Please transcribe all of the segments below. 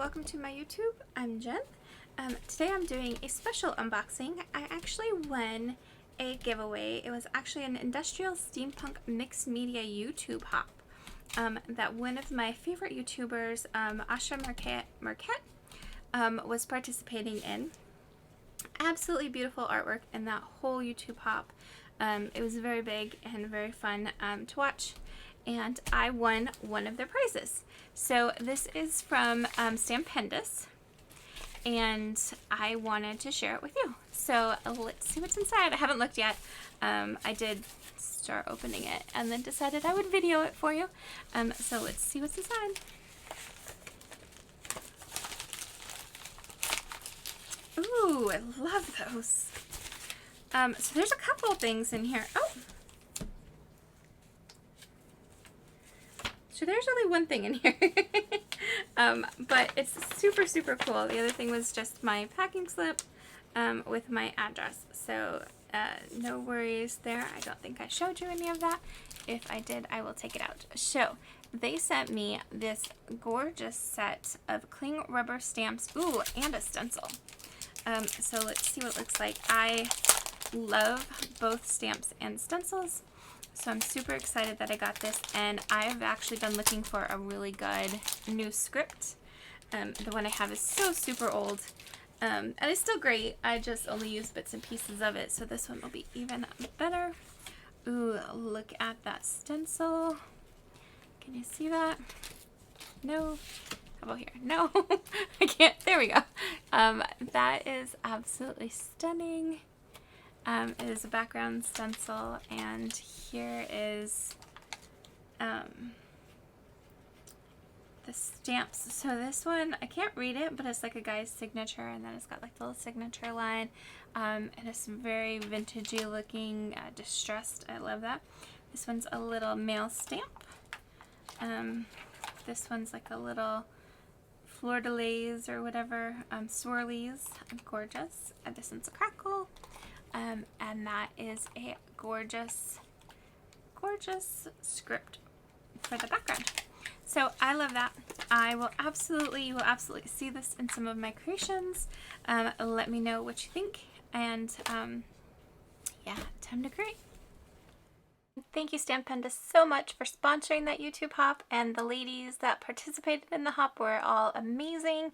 welcome to my YouTube. I'm Jen. Today I'm doing a special unboxing. I actually won a giveaway. It was actually an industrial steampunk mixed media YouTube hop that one of my favorite YouTubers, Asha Marquette, was participating in. Absolutely beautiful artwork in that whole YouTube hop. It was very big and very fun to watch, and I won one of their prizes. So this is from Stampendous, and I wanted to share it with you. So let's see what's inside. I haven't looked yet. I did start opening it and then decided I would video it for you. So let's see what's inside. Ooh, I love those. So there's a couple of things in here. Oh! So there's only one thing in here. But it's super, super cool. The other thing was just my packing slip with my address. So no worries there. I don't think I showed you any of that. If I did, I will take it out. So they sent me this gorgeous set of cling rubber stamps. Ooh, and a stencil. So let's see what it looks like. I love both stamps and stencils, so I'm super excited that I got this, and I've actually been looking for a really good new script. The one I have is so super old, and it's still great. I just only use bits and pieces of it, so this one will be even better. Ooh, look at that stencil. Can you see that? No? How about here? No, I can't. There we go. That is absolutely stunning. It is a background stencil, and here is the stamps. So this one, I can't read it, but it's like a guy's signature, and then it's got like the little signature line, and it's very vintagey looking, distressed. I love that. This one's a little mail stamp. This one's like a little fleur-de-lis or whatever, swirlies. Gorgeous. And this one's a crackle. And that is a gorgeous, gorgeous script for the background. So I love that. You will absolutely see this in some of my creations. Let me know what you think, and yeah, time to create. Thank you, Stampendous, so much for sponsoring that YouTube hop, and the ladies that participated in the hop were all amazing.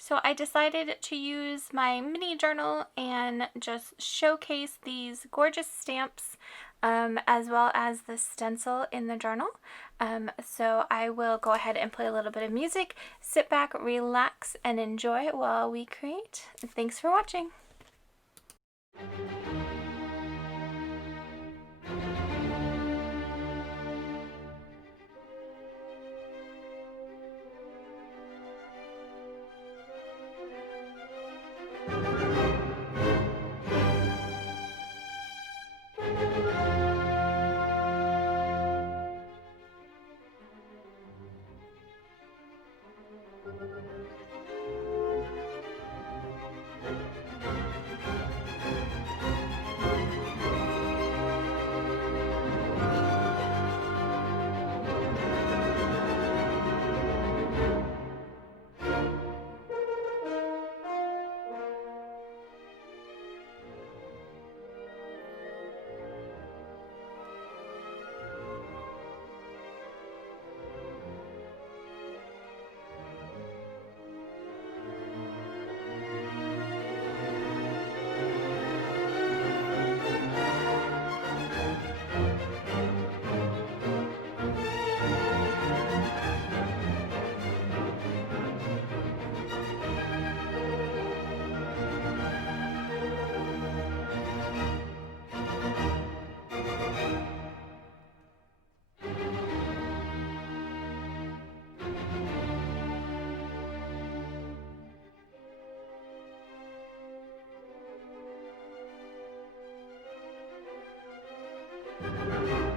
So I decided to use my mini journal and just showcase these gorgeous stamps as well as the stencil in the journal. So I will go ahead and play a little bit of music, sit back, relax, and enjoy it while we create. Thanks for watching. Thank you.